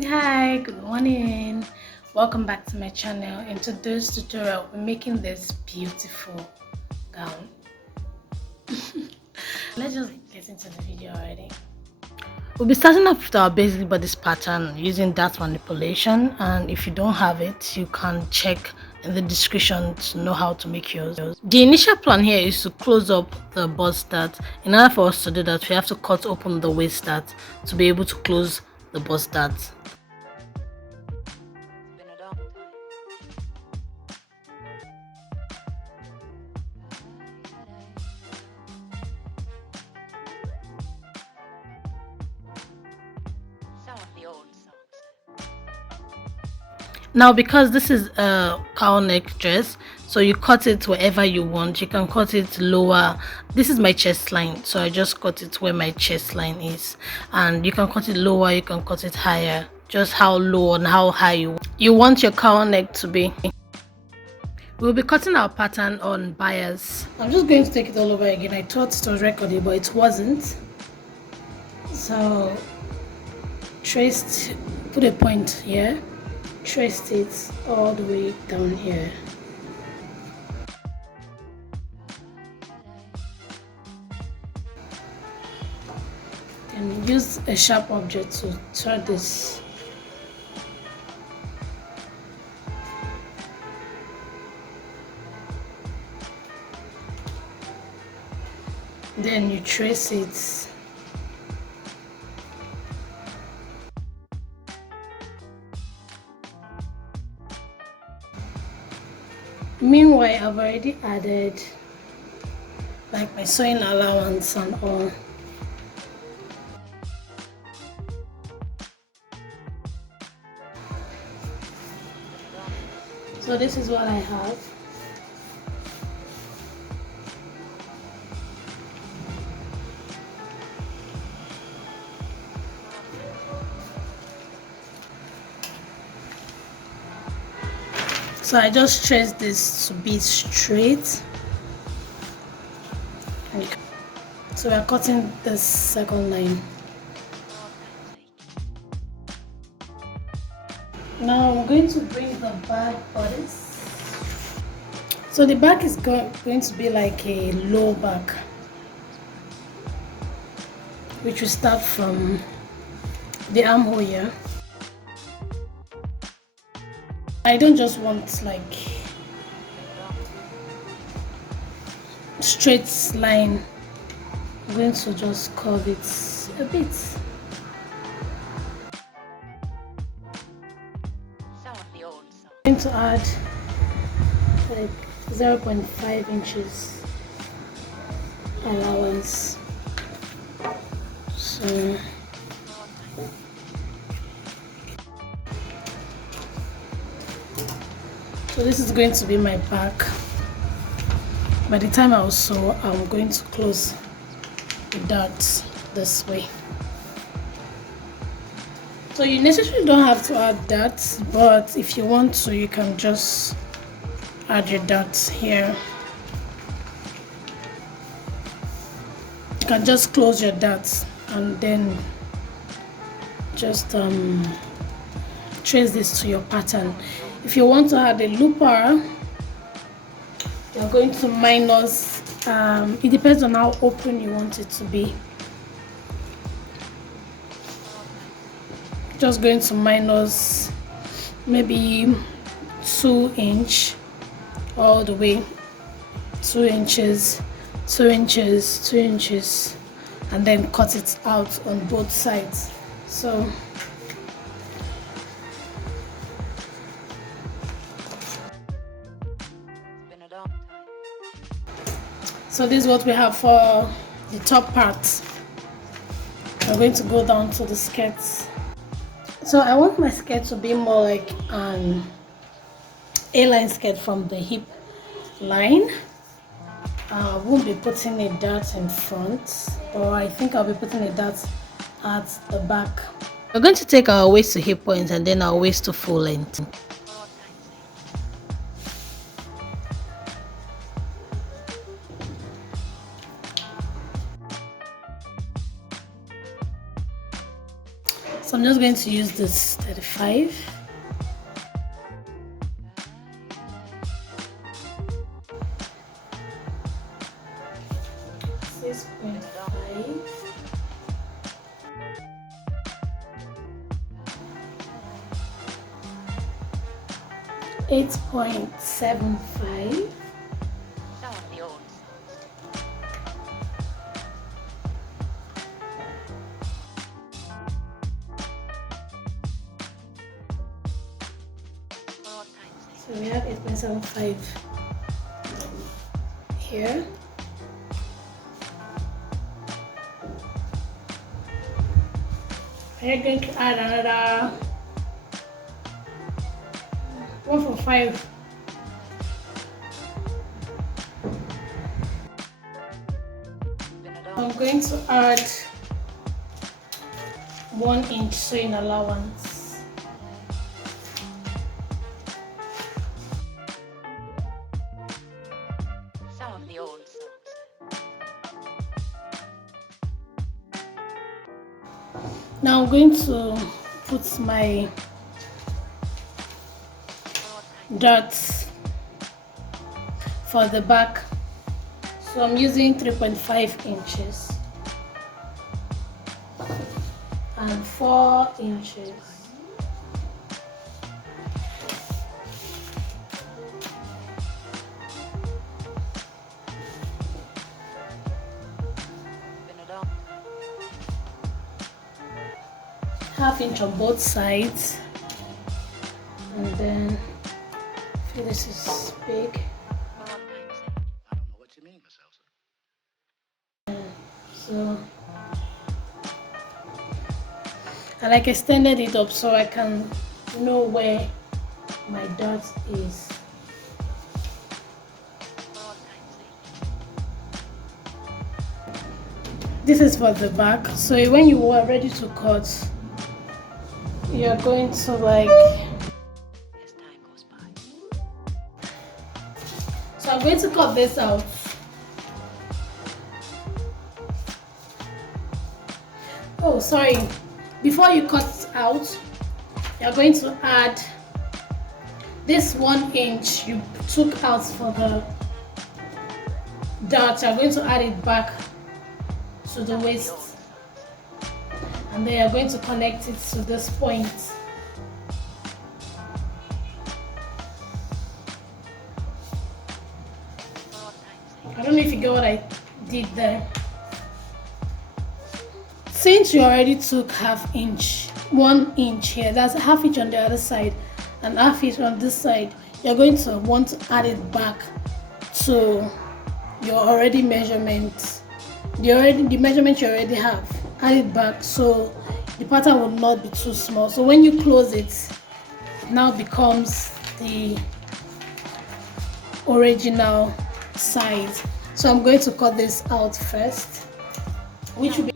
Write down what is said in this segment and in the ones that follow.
Hi, good morning. Welcome back to my channel. In today's tutorial, we're making this beautiful gown. Let's just get into the video already. We'll be starting off with our basic bodice pattern using that manipulation, and if you don't have it, you can check in the description to know how to make yours. The initial plan here is to close up the bust dart. In order for us to do that, we have to cut open the waist dart to be able to close the bust dart. Now, because this is a cowl neck dress, so you cut it wherever you want. You can cut it lower. This is my chest line, so I just cut it where my chest line is, and you can cut it lower, you can cut it higher, just how low and how high you want your cowl neck to be. We'll be cutting our pattern on bias. I'm just going to take it all over again. I thought it was recorded, but it wasn't. So put a point here, traced it all the way down here. And use a sharp object to thread this. Then you trace it. Meanwhile, I've already added like my sewing allowance and all. So this is what I have. So I just traced this to be straight. So we are cutting the second line. Now I'm going to bring the back bodice. So the back is going to be like a low back, which will start from the armhole here. I don't just want like straight line. I'm going to just curve it a bit. I'm going to add like 0.5 inches allowance. So this is going to be my back. By the time I will sew, I'm going to close the darts this way. So you necessarily don't have to add darts, but if you want to, you can just add your darts here. You can just close your darts and then just trace this to your pattern. If you want to add a looper, you're going to minus, it depends on how open you want it to be. Just going to minus maybe 2 inch all the way, 2 inches, 2 inches, 2 inches, and then cut it out on both sides. So this is what we have for the top part. I'm going to go down to the skirts. So I want my skirt to be more like an A-line skirt from the hip line. I won't be putting a dart in front, but I think I'll be putting a dart at the back. We're going to take our waist to hip point and then our waist to full length. So I'm just going to use this 35. Eight point 75. So we have 8.75 here. We're going to add another 145. I'm going to add 1 inch sewing allowance. Now I'm going to put my dots for the back. So I'm using 3.5 inches and 4 inches. Half inch on both sides, and then I feel this is big. I don't know what you mean, Miss Elsa. So I like extended it up so I can know where my dot is. This is for the back. So when you are ready to cut, you're going to like, As time goes by. so I'm going to cut this out. Oh, sorry. Before you cut out, you're going to add this 1 inch you took out for the dot. You're going to add it back to the waist, and then you're going to connect it to this point. I don't know if you get what I did there. Since you already took half inch, 1 inch here, that's half inch on the other side and half inch on this side, you're going to want to add it back to your already measurement. The measurement you already have, add it back so the pattern will not be too small. So when you close it, it now becomes the original size. So I'm going to cut this out first, which will be,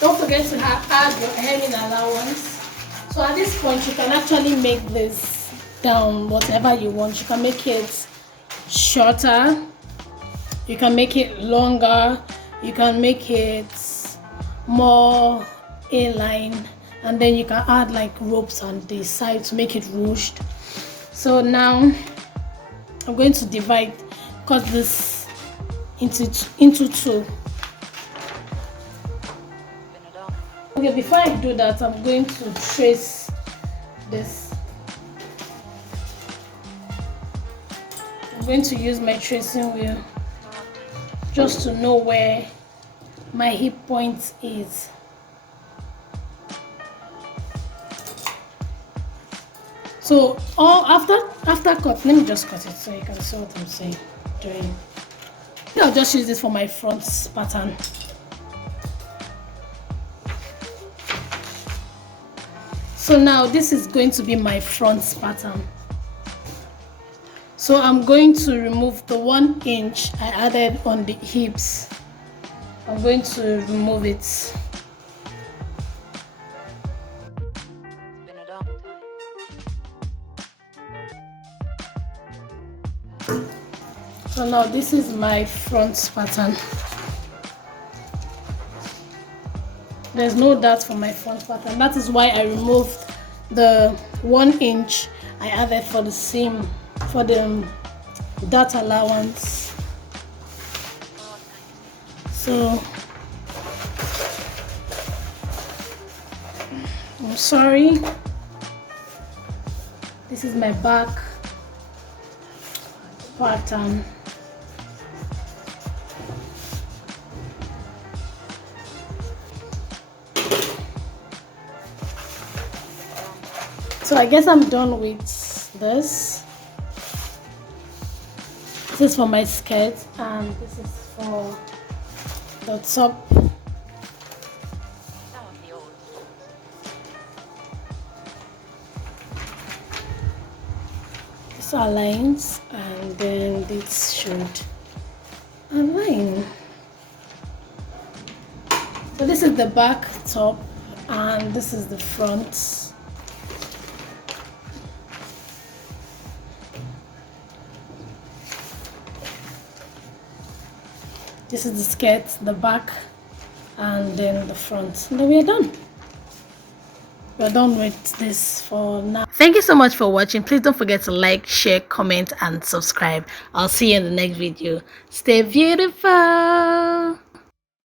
don't forget to add your hemming allowance. So at this point you can actually make this down whatever you want. You can make it shorter, you can make it longer, you can make it more A-line, and then you can add like ropes on the side to make it ruched. So now I'm going to cut this into two. Okay, before I do that, I'm going to trace this. I'm going to use my tracing wheel just to know where my hip point is. So after cut, let me just cut it so you can see what I'm saying. I'll just use this for my front pattern. So now this is going to be my front pattern. So I'm going to remove the 1 inch I added on the hips. I'm going to remove it. So now this is my front pattern. there's no dart for my front part, and that is why I removed the 1 inch I added for the seam, for the dart allowance. So I'm sorry, this is my back pattern. So I guess I'm done with this. This is for my skirt, and this is for the top. This aligns, and then this should align. So this is the back top, and this is the front. This is the skirt, the back, and then the front. And then we are done. We're done with this for now. Thank you so much for watching. Please don't forget to like, share, comment, and subscribe. I'll see you in the next video. Stay beautiful.